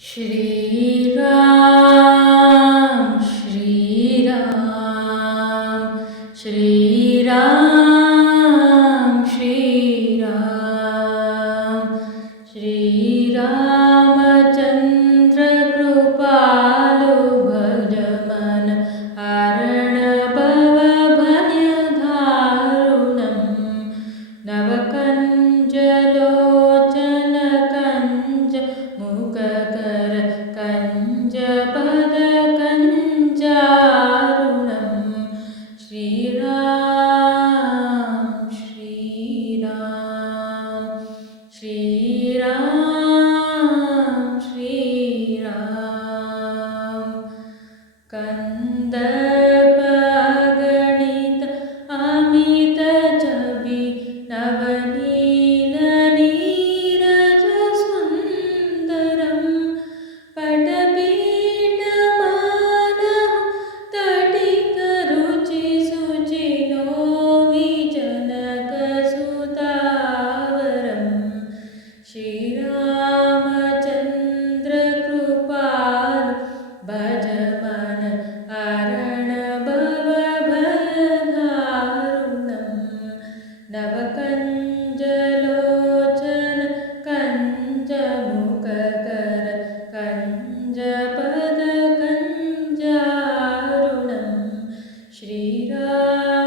श्रीराम श्रीराम श्रीराम श्रीराम श्रीरामचन्द्र कृपालु भज मन हरण भव भयदारुणम् नवकञ्ज लोचन कञ्ज मुखकर कञ्ज पद कञ्जारुणम् श्रीराम श्रीराम श्रीराम श्रीराम कंदर्पगणित अमित छवि नवनील नीरज सुन्दरम् पटपीठमानः तटित रुचि शुचि नौमि जनकसुतावरम् श्रीरामचन्द्र कृपालु भज मन हरण भव भयदारुणम् नवकञ्ज लोचन कञ्ज मुखकर कञ्ज पद कञ्जारुणम् श्रीराम